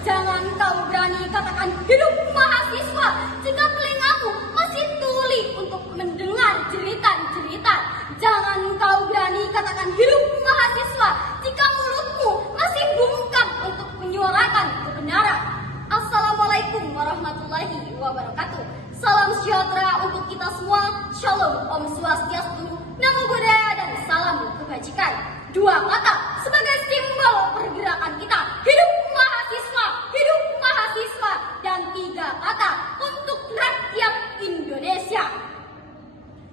Jangan kau berani katakan hidup mahasiswa jika telingamu masih tuli untuk mendengar jeritan-jeritan. Jangan kau berani katakan hidup mahasiswa jika mulutmu masih bungkam untuk menyuarakan kebenaran. Assalamualaikum warahmatullahi wabarakatuh. Salam sejahtera untuk kita semua. Shalom, Om Swastiastu, Namo Buddhaya, dan salam kebajikan. Dua kata sebagai simbol pergerakan kita. Hidup mahasiswa, dan tiga kata untuk rakyat Indonesia.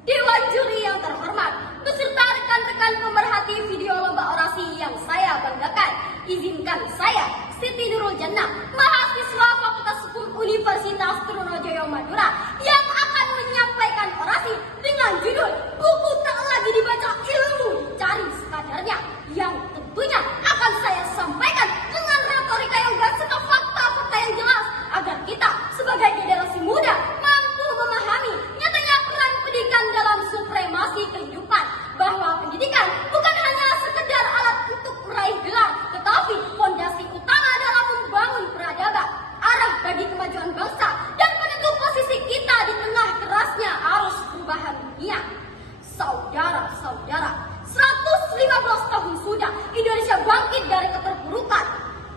Dewan juri yang terhormat, beserta rekan-rekan pemerhati video lomba orasi yang saya banggakan, izinkan saya, Siti Nurul Jannah, mahasiswa Fakultas Hukum Universitas Trunojoyo Madura, yang akan menyampaikan orasi dengan judul "Buku Tak Lagi Dibaca, Ilmu Dicari Sekadarnya", yang tentunya akan saya sampaikan dengan retorika yang gak serta fakta-fakta yang jelas, agar kita sebagai generasi muda mampu memahami nyatanya peran pendidikan dalam supremasi kehidupan, bahwa pendidikan bukan hanya sekedar alat untuk meraih gelar, tetapi fondasi utama dalam membangun peradaban, arah bagi kemajuan bangsa, dan penentu posisi kita di tengah kerasnya arus perubahan dunia. Saudara-saudara, 115 tahun sudah Indonesia bangkit dari keterpurukan.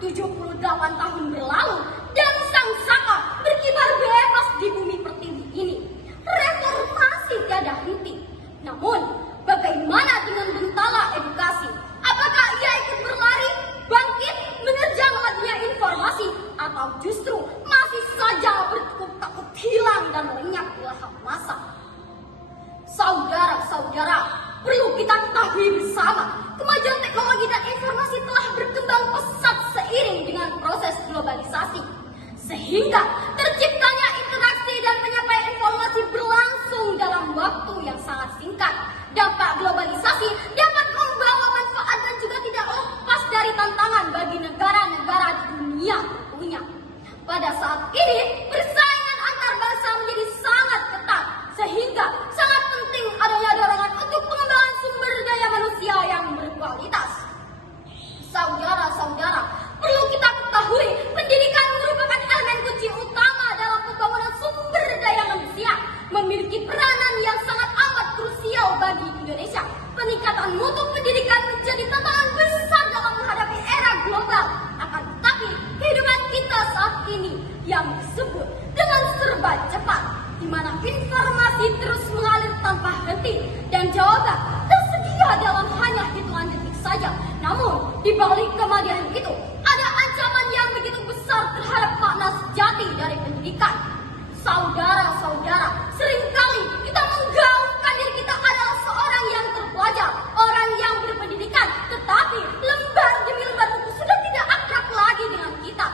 78 tahun berlalu dan sang saka berkibar bebas di bumi pertiwi ini. Reformasi tiada henti. Namun, bagaimana dengan bentala edukasi? Apakah ia ikut berlari, bangkit, menerjang laginya informasi, atau justru masih saja bertakut hilang dan lenyap di lahap masa? Saudara-saudara, perlu kita ketahui bersama, kemajuan teknologi dan informasi telah berkembang pesat seiring dengan proses globalisasi, sehingga terciptanya interaksi dan penyampaian informasi berlangsung dalam waktu yang sangat singkat. Dampak globalisasi dapat membawa manfaat dan juga tidak lepas dari tantangan bagi negara-negara di dunia tentunya. Pada saat ini, persaingan antar bangsa menjadi sangat ketat, sehingga sangat penting adanya dorongan untuk pengembangan sumber daya manusia yang berkualitas. Saudara-saudara, perlu kita ketahui, pendidikan merupakan elemen kunci utama dalam pembangunan sumber daya manusia, memiliki peranan yang sangat amat krusial bagi Indonesia. Peningkatan mutu pendidikan menjadi tantangan besar dalam menghadapi era global. Akan tetapi, kehidupan kita saat ini yang disebut dengan serba cepat, di mana informasi terus mengalir tanpa henti dan jawaban tersedia dalam hanya hitungan detik saja. Namun, di balik kemadian itu, ada ancaman yang begitu besar terhadap makna sejati dari pendidikan. Saudara-saudara, seringkali kita menggaungkan diri kita adalah seorang yang terpelajar, orang yang berpendidikan, tetapi lembar demi lembar buku sudah tidak akrab lagi dengan kita.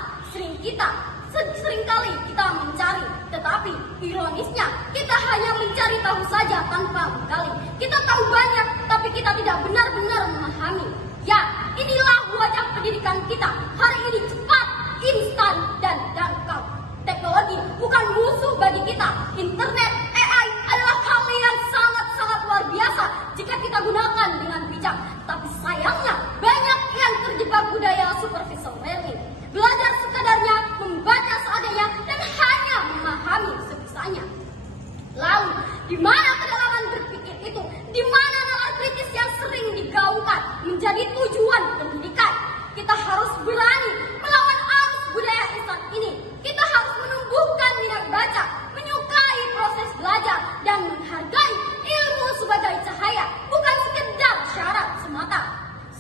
Seringkali kita mencari, tetapi ironisnya kita hanya mencari tahu saja tanpa menggali. Kita tahu banyak, tapi kita tidak benar-benar memahami. Ya, inilah wajah pendidikan kita. Hari ini cepat, instan, dan dangkal. Teknologi bukan musuh bagi kita. Internet, AI adalah hal yang sangat-sangat luar biasa jika kita gunakan dengan bijak. Tapi sayangnya, banyak yang terjebak budaya superficial learning. Belajar sekadarnya, membaca seadanya, dan hanya memahami sebisanya. Lalu, di mana kedalaman berpikir itu? Di mana nalar kritis yang sering digaungkan menjadi tujuan pendidikan? Kita harus berani melawan arus budaya instan ini. Kita harus menumbuhkan minat baca, menyukai proses belajar, dan menghargai ilmu sebagai cahaya, bukan sekedar syarat semata.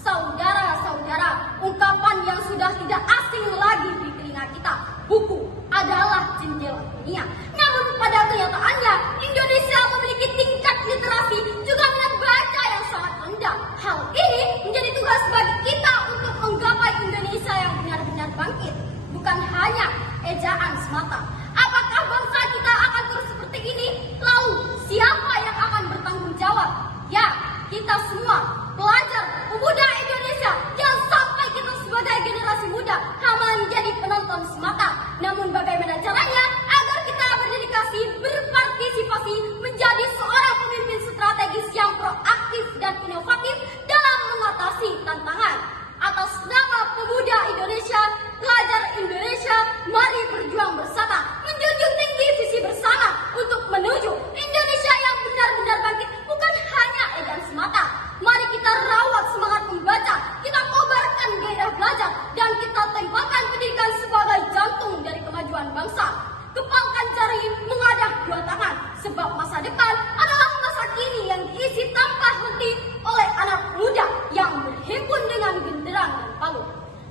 Saudara-saudara, ungkapan yang sudah tidak asing lagi di telinga kita, buku adalah jendela dunia. Namun pada kenyataannya, Indonesia memiliki tingkat literasi juga minat baca yang sangat rendah. Hal ini menjadi tugas bagi kita untuk menggapai Indonesia yang benar-benar bangkit, bukan hanya ejaan semata. Apakah bangsa kita akan terus seperti ini? Lalu, siapa yang akan bertanggung jawab? Ya, kita semua, pelajar, pemuda Indonesia. Jangan sampai kita sebagai generasi muda hanya menjadi penonton semata. Namun bagaimana caranya agar kita berdedikasi, berpartisipasi, menjadi seorang pemimpin strategis yang proaktif dan inovatif dalam mengatasi tantangan. Atas nama pemuda Indonesia, pelajar Indonesia,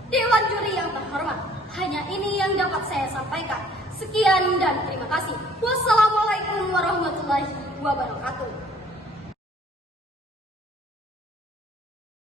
Dewan juri yang terhormat, hanya ini yang dapat saya sampaikan. Sekian dan terima kasih. Wassalamualaikum warahmatullahi wabarakatuh.